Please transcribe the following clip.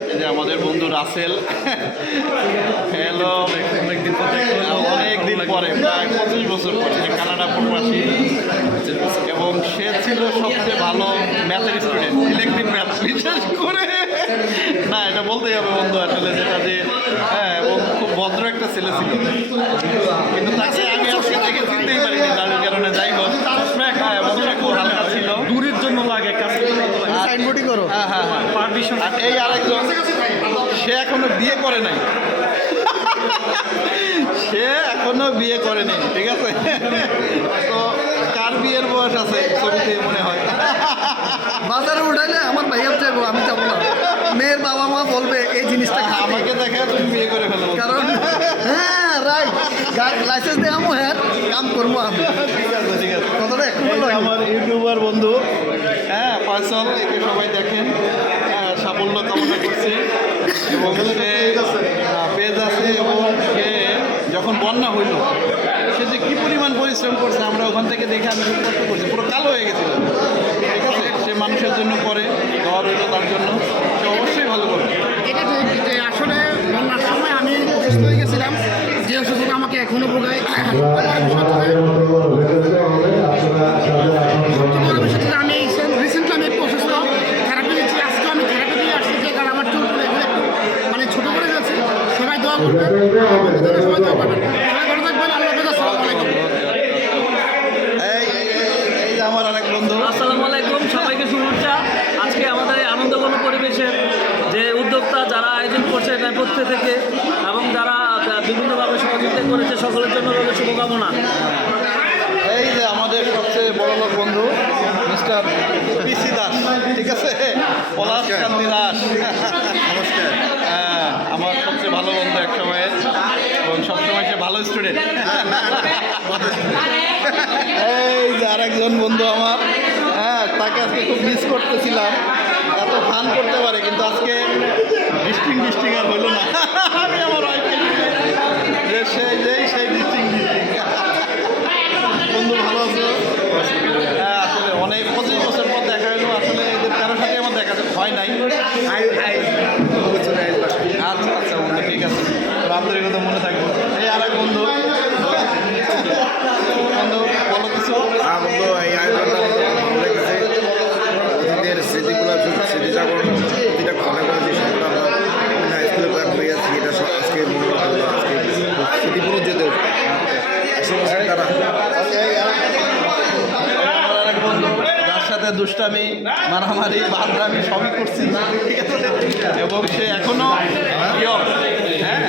এই যে আমাদের বন্ধু রাসেল হ্যালো, অনেকদিন পরে প্রায় 25 বছর পরে কানাডা প্রবাসী, এবং সে ছিল সবচেয়ে ভালো ম্যাথের স্টুডেন্ট, ইলেকট্রিক ম্যাথ বিশেষ করে। না, এটা বলতেই হবে বন্ধু আসলে, যেটা যে হ্যাঁ, ও খুব ভদ্র একটা ছেলে ছিল, কিন্তু তাকে আমি আজকে দেখে চিনতেই পারিনি তার কারণে। যাই হোক, হ্যাঁ, এবং সে খুব হালকা ছিল, দূরের জন্য লাগে, কাছে সাইনবোর্ডই করো। হ্যাঁ হ্যাঁ হ্যাঁ, পারমিশন। আর এই আরেকজন, সে এখনো বিয়ে করে নাই, সে এখনো বিয়ে করেনি, ঠিক আছে? তো কার বিয়ের বয়স আছে ছবিতে মনে হয়। বাজারে উঠাইলে আমার ভাইয়া যাবো, আমি যাবো না। মেয়ের বাবা মা বলবে এই জিনিসটা আমাকে দেখে তুমি বিয়ে করে ফেলো, কারণ হ্যাঁ রাইট, লাইসেন্স দেখামো, হ্যাঁ কাম করবো আমি। ঠিক আছে ঠিক আছে। কথাটা একটু এই যে আমার ইউটিউবার বন্ধু, হ্যাঁ ফয়সাল, একে সবাই দেখেন, হ্যাঁ সাফল্য কামনা করছি। এবং সে পেজ আছে, এবং সে যখন বন্যা হইল, সে যে কী পরিমাণ পরিশ্রম করছে আমরা ওখান থেকে দেখে আমি খুব কষ্ট করছি, পুরো কালো হয়ে গেছিল, ঠিক আছে? সে মানুষের জন্য করে, ঘর হইলো তার জন্য, সে অবশ্যই ভালো করবে। এটা ঠিক যে আসলে বন্যার সময় আমি অসুস্থ হয়ে গেছিলাম, যে অসুস্থতা আমাকে এখনো ভোগায়। আমি রিসেন্টলি আমি একটু অসুস্থ, থেরাপি দিচ্ছি, আজকে আমি থেরাপি দিয়ে আসছি, যে কারণ আমার চুলগুলো এগুলো একটু মানে ছোটো করে যাচ্ছে। সবাই দোয়া করবেন, সবাই দোয়া করবেন, সবাই ভালো থাকবেন। আল্লাহ হাফেজ, আসসালামু আলাইকুম। এই যে আমার আরেক বন্ধু, আসসালামু আলাইকুম, সবাইকে শুভেচ্ছা। আজকে আমাদের এই আনন্দঘন পরিবেশের যে উদ্যোক্তা যারা আয়োজন করছে নেপথ্য থেকে, এবং যারা বিভিন্নভাবে সহযোগিতা করেছে, সকলের জন্য রইল শুভকামনা। এই যে আমাদের সবচেয়ে বড় লোক বন্ধু মিস্টার পিসি দাস, ঠিক আছে? পলাশ কান্তি দাস, নমস্কার। হ্যাঁ, আমার সবচেয়ে ভালো বন্ধু এক সময়ের, এবং সবসময় সে ভালো স্টুডেন্ট। এই যে আরেকজন বন্ধু আমার, হ্যাঁ তাকে আজকে খুব মিস করতেছিলাম, এত ফান করতে পারে, কিন্তু আজকে ডিস্টিং আর হইলো না। আমি আমার ওয়াইফকে যে সেই ডিস্টিং বন্ধু, ভালো আছো? হ্যাঁ, আসলে অনেক 25 বছর পর দেখা হলো, আসলে এদের কারোর সাথে আমার দেখা হয় নাই। আচ্ছা আচ্ছা বন্ধু, ঠিক আছে, আপনাদের কথা মনে থাকবো। এই আর এক বন্ধু, বন্ধু বলো কিছু। বন্ধু, এই আয়োজনটা ভালো লেগেছে। অতীতের স্মৃতিগুলো স্মৃতিচারণ, প্রতিটা ঘরে ঘরে যে সময়টা আমরা বিভিন্ন স্কুলে প্ল্যান হয়ে আছি, এটা আজকে মনে হলো, আজকে স্মৃতিগুলো যেতে তারা আমার আরেক বন্ধু, যার সাথে দুষ্টামি, মারামারি, বাদরামি সবই করছি, ঠিক আছে? এবং সে এখনো হ্যাঁ